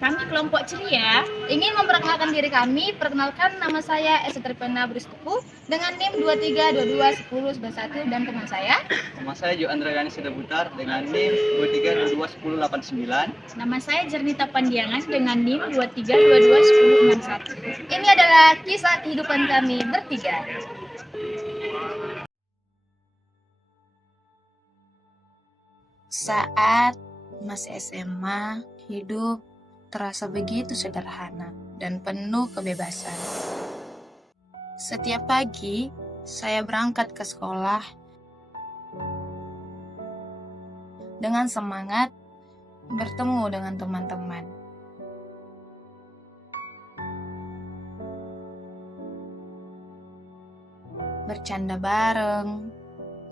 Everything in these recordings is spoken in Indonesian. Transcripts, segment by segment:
Kami kelompok ceria ingin memperkenalkan diri kami. Perkenalkan, nama saya Esa Tripena Bristuku dengan NIM 23221011 dan teman saya. Nama saya Jo Andrayani Sedabutar dengan NIM 23221089. Nama saya Jernita Pandiangan dengan NIM 23221061. Ini adalah kisah kehidupan kami bertiga. Saat masih SMA, hidup terasa begitu sederhana dan penuh kebebasan. Setiap pagi, saya berangkat ke sekolah dengan semangat bertemu dengan teman-teman. Bercanda bareng,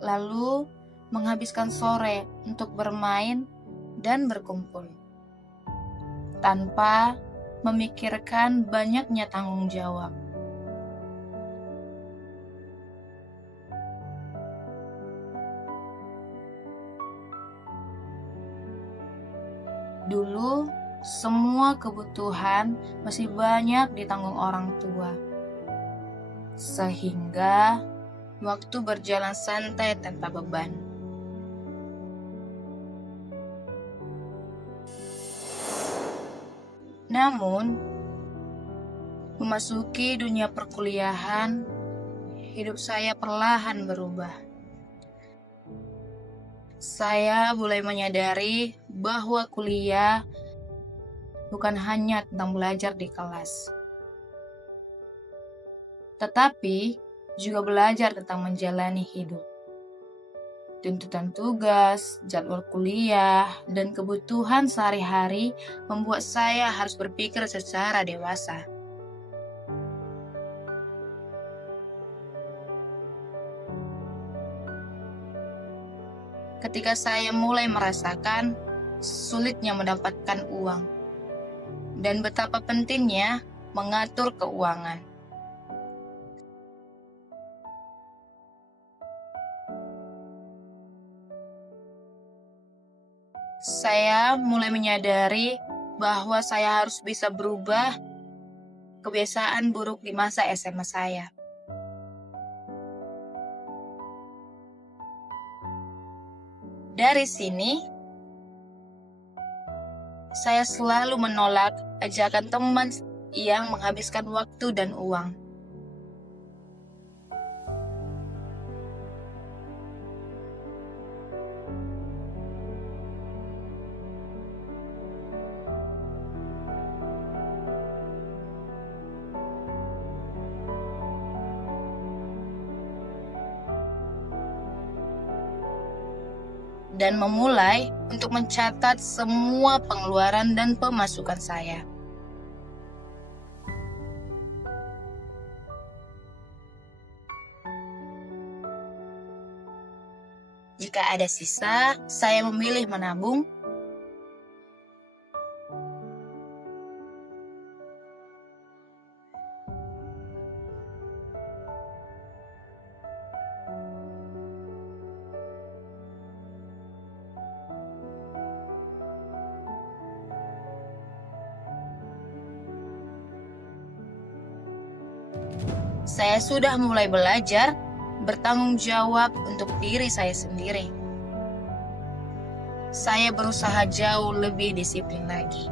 lalu menghabiskan sore untuk bermain dan berkumpul tanpa memikirkan banyaknya tanggung jawab. Dulu, semua kebutuhan masih banyak ditanggung orang tua, sehingga waktu berjalan santai tanpa beban. Namun, memasuki dunia perkuliahan, hidup saya perlahan berubah. Saya mulai menyadari bahwa kuliah bukan hanya tentang belajar di kelas, tetapi juga belajar tentang menjalani hidup. Tuntutan tugas, jadwal kuliah, dan kebutuhan sehari-hari membuat saya harus berpikir secara dewasa. Ketika saya mulai merasakan sulitnya mendapatkan uang dan betapa pentingnya mengatur keuangan. Saya mulai menyadari bahwa saya harus bisa berubah kebiasaan buruk di masa SMA saya. Dari sini, saya selalu menolak ajakan teman yang menghabiskan waktu dan uang. Dan memulai untuk mencatat semua pengeluaran dan pemasukan saya. Jika ada sisa, saya memilih menabung. Saya sudah mulai belajar bertanggung jawab untuk diri saya sendiri. Saya berusaha jauh lebih disiplin lagi.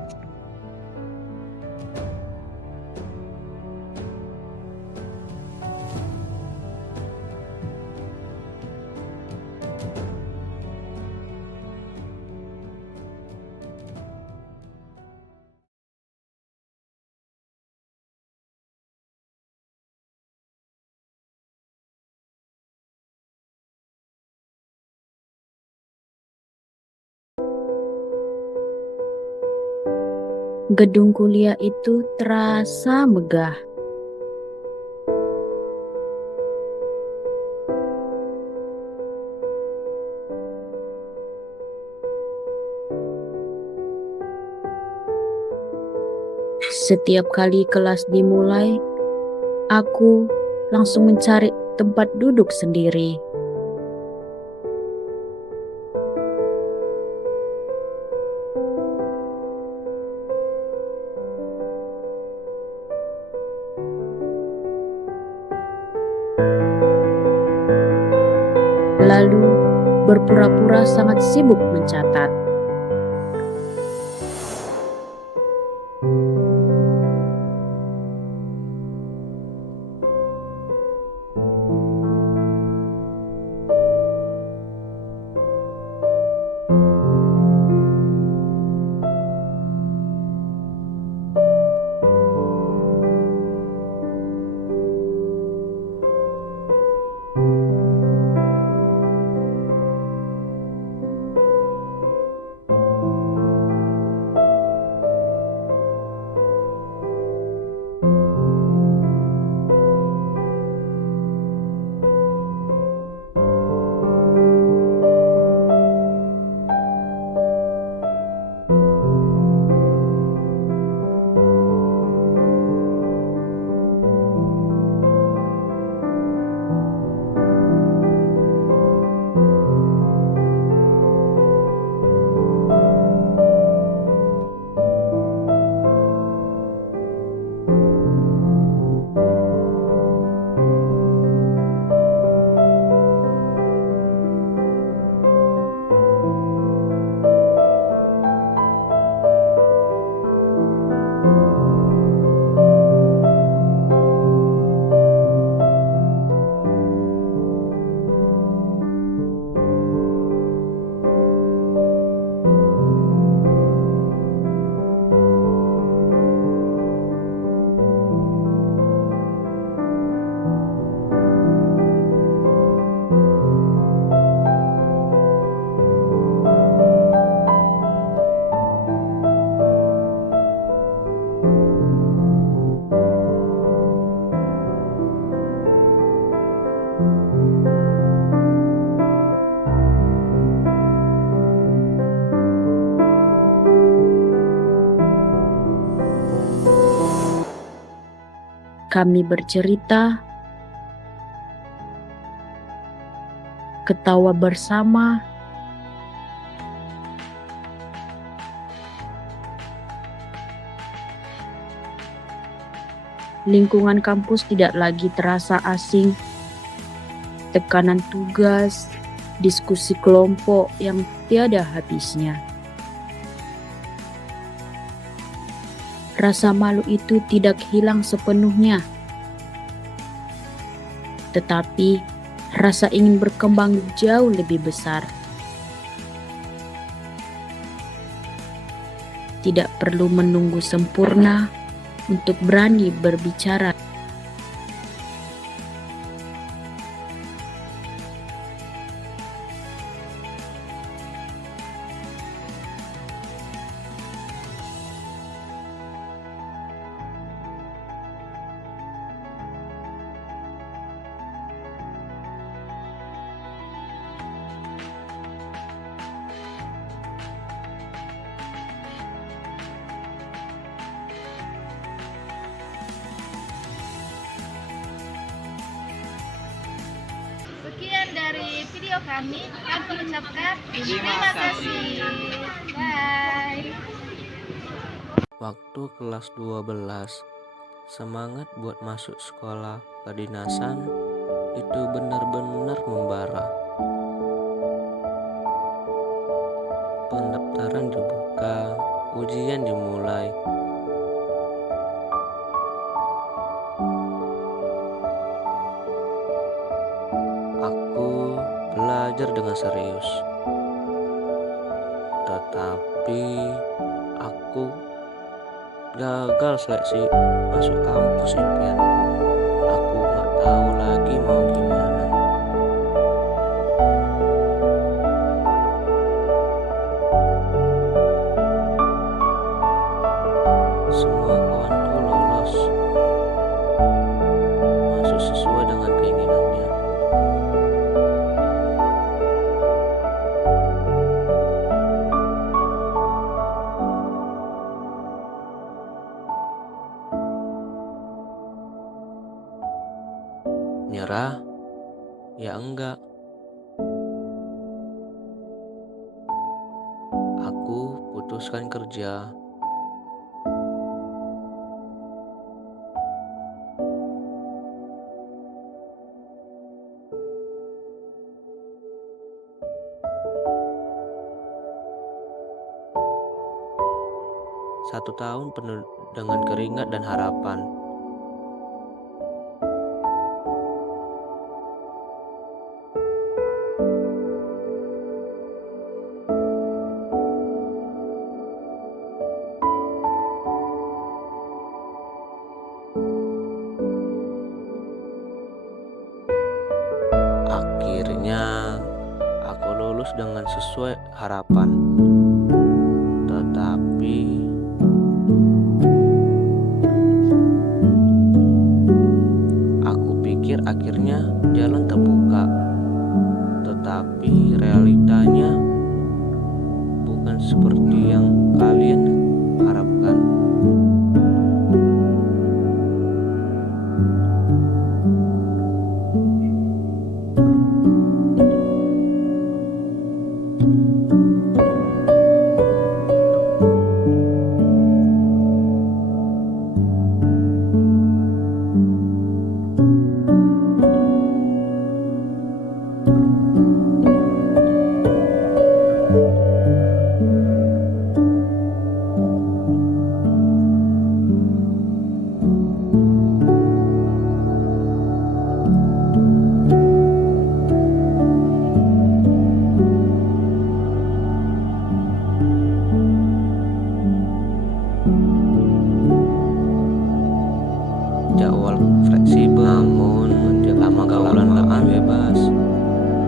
Gedung kuliah itu terasa megah. Setiap kali kelas dimulai, aku langsung mencari tempat duduk sendiri. lalu berpura-pura sangat sibuk mencatat. Kami bercerita, ketawa bersama, lingkungan kampus tidak lagi terasa asing. Tekanan tugas, diskusi kelompok yang tiada habisnya. Rasa malu itu tidak hilang sepenuhnya, tetapi rasa ingin berkembang jauh lebih besar. Tidak perlu menunggu sempurna untuk berani berbicara. Sekian dari video kami mengucapkan terima kasih. Bye. Waktu kelas 12, semangat buat masuk sekolah kedinasan itu benar-benar membara. Pendaftaran dibuka, ujian dimulai. Aku belajar dengan serius, tetapi aku gagal seleksi masuk kampus impianku. Aku gak tahu lagi mau gimana. Semua kawanku lolos, masuk sesuai dengan keinginannya. Nyerah? Ya enggak. Aku putuskan kerja. 1 tahun penuh dengan keringat dan harapan. Akhirnya aku lulus dengan sesuai harapan. Tetapi aku pikir akhirnya jalan terbuka. Tetapi realitanya bukan seperti yang kalian harapkan. Jadwal fleksibel, namun lama gaulan lebih bebas.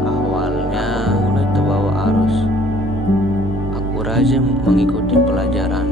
Awalnya mulai terbawa arus. Aku rajin mengikuti pelajaran.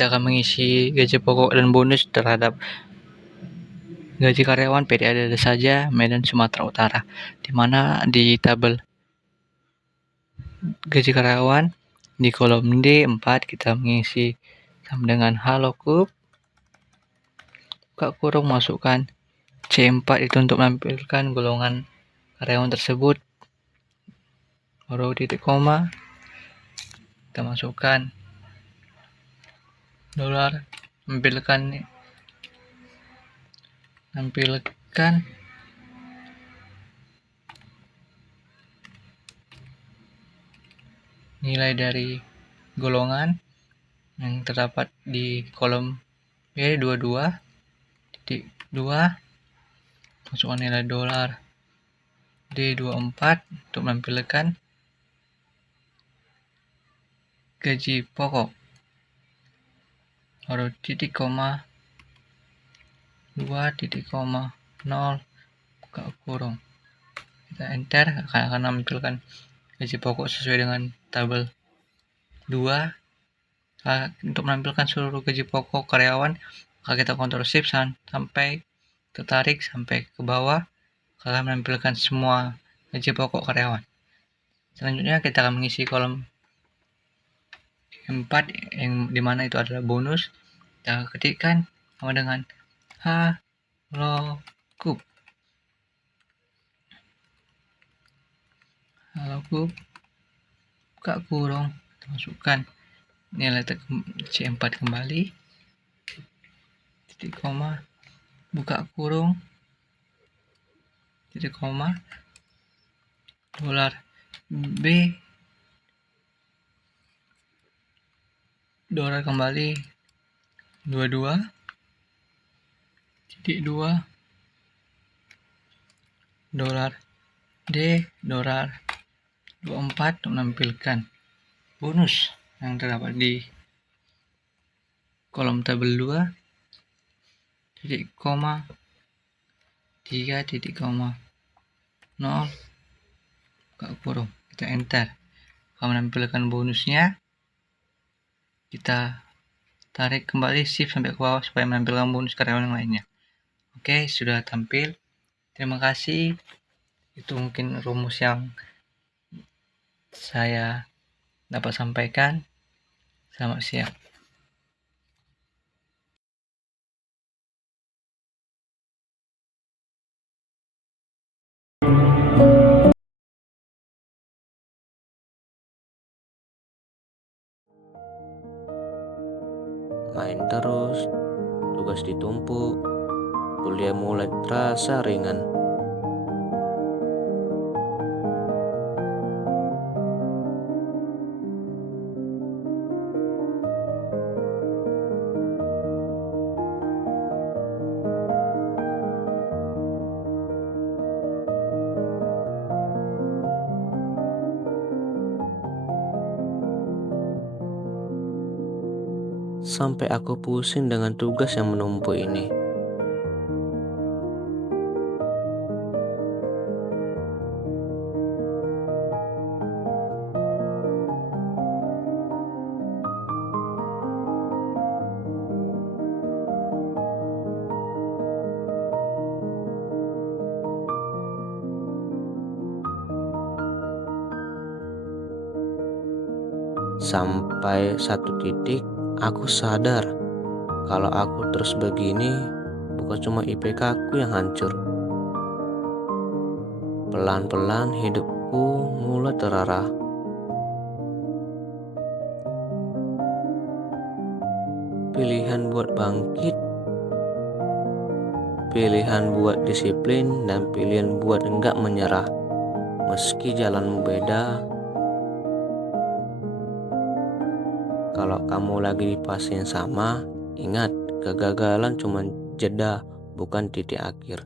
Kita akan mengisi gaji pokok dan bonus terhadap gaji karyawan PT Ada Saja Medan Sumatera Utara, di mana di tabel gaji karyawan di kolom D4 kita mengisi sama dengan halo kup, buka kurung, masukkan C4 itu untuk menampilkan golongan karyawan tersebut, baru titik koma, kita masukkan dolar, nampilkan nilai dari golongan yang terdapat di kolom B22 titik 2, masukkan nilai dolar D24 untuk menampilkan gaji pokok, baru titik koma 2.0 buka kurung, kita enter, akan menampilkan gaji pokok sesuai dengan tabel 2. Untuk menampilkan seluruh gaji pokok karyawan, maka kita Ctrl Shift sampai tertarik sampai ke bawah, akan menampilkan semua gaji pokok karyawan. Selanjutnya kita akan mengisi kolom 4 yang dimana itu adalah bonus. Kita ketikkan sama dengan halo kup, buka kurung, masukkan nilai C4 kembali, titik koma, buka kurung, titik koma, dolar B, dolar kembali 22 titik 2, dolar D dolar 24 untuk menampilkan bonus yang terdapat di kolom tabel 2 titik koma 3 titik koma 0 buka kurung, kita enter. Kalau menampilkan bonusnya, kita tarik kembali shift sampai ke bawah supaya menampilkan bonus karyawan yang lainnya. Oke, sudah tampil. Terima kasih. Itu mungkin rumus yang saya dapat sampaikan. Selamat siang. Main terus, tugas ditumpuk, kuliah mulai terasa ringan. Sampai aku pusing dengan tugas yang menumpuk ini. Sampai satu titik aku sadar kalau aku terus begini bukan cuma IPK aku yang hancur. Pelan-pelan hidupku mulai terarah. Pilihan buat bangkit, pilihan buat disiplin, dan pilihan buat enggak menyerah. Meski jalan beda, kalau kamu lagi di fase yang sama, ingat, kegagalan cuma jeda, bukan titik akhir.